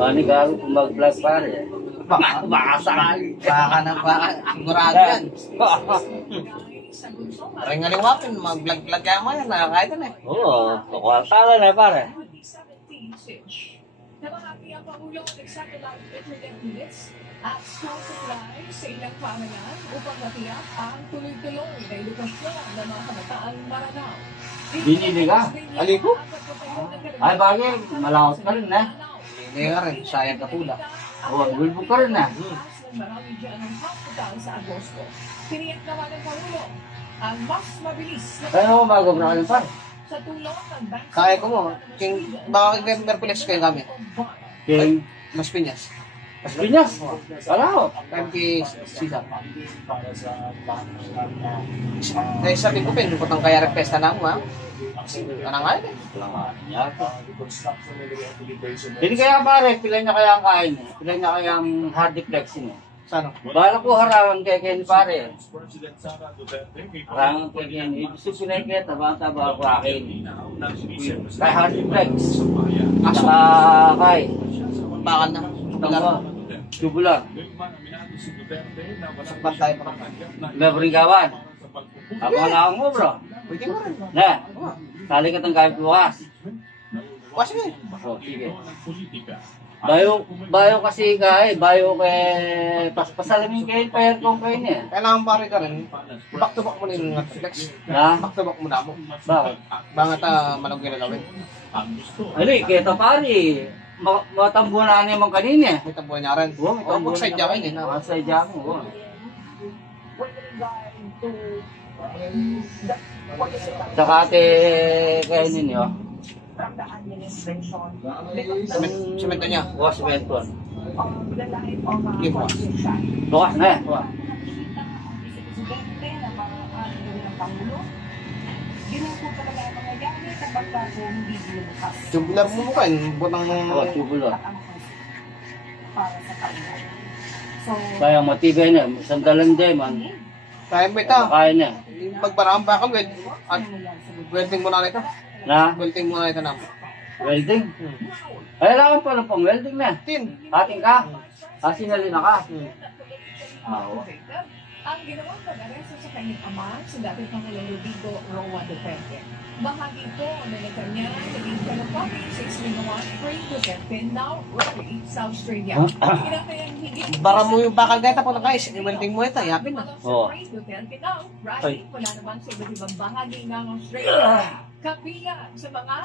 Mani gago kung mag-vlog pare. Baka sakali. Baka na baka. Sigurado yan. Ring aliwapin, mag-vlog-vlog kaya mo yan. Nakakait na eh. Oo, tukwaltala na pare. Namahagi ang Pangulo ng satellite internet units at school supplies sa ilang pamayanan upang matiyak ang tuloy-tuloy na edukasyon ng mga kabataang Maranao. Binili ka? Aliko? Ay bagay, malawot ka rin na. Hindi nga rin, sayang katula. Oo, gulbo ka rin na. Marami dyan ang hospital sa Agosto. Tiniyak naman ng Pangulo ang mas mabilis na Kaya mo magobra ka rin pare. sa tulong ng bank. Kaya ko mo, baka Merpilex kayo kami. King, Mas Piñas. Mas Piñas. Malawot. MP Sisa. Dahil sabi ko, pinupot ang kaya requesta na mo ha. Anong nga yun eh. Hindi kaya pare, pila niya kaya ang kain niya. Pila niya kaya ang hard flexing niya. Saan? Bala ko harangan kay Ken pare. Harangan kay Ken. Gusto ko na kita, taba ako akin. Kay hard flex. Saka kay. Bakal na. Tama. Tubulan. Sakpan tayo pa. Labringawan. Ako na mo bro. Pwede mo rin. Na. Sali ka tang kahit bukas. Bukas nga eh. Oh, sige. Bayo kasi bayo kay pasalamin kayo payer kong kayo niya. Kailangan pare ka rin. Back to back mo na yung Netflix. Ha? Back to back mo na mo. Bakit? Bangat manong ginagawin. Ano kita pare. Matambo na naman kanina. May tambuhan niya rin. Oo, may tambo Side niya kayo eh. Side niya mo. Saka ate kayo ninyo. Semento niya. Bukas semento. Yung bukas. Bukas na eh. Bukas. Tubular mo mukha yun. Butang Oo, tubular. Kaya matibay na. Sandalan din man. kaya mo ito. Kaya na. Pagparaan pa ako, welding mo na ito. Na? Welding mo na ito na. Welding? Ay, kailangan pa ng pang welding na. Tin. Ating ka? Sinali na ka? Oo. Ang ginawang pag-aresto sa kanyang ama, si dating Pangulong Rodrigo Roa Duterte. Bahagi po ng kanya naging kalapati sa Islingawan, Free Duterte, now Raleigh, South Australia. Kinakayang higit... Bara mo yung bakal gata po na guys. Welding mo ito. Yapin na. Oo. Free Duterte, now Raleigh, wala naman sa iba't ibang bahagi ng Australia. Kapilan sa mga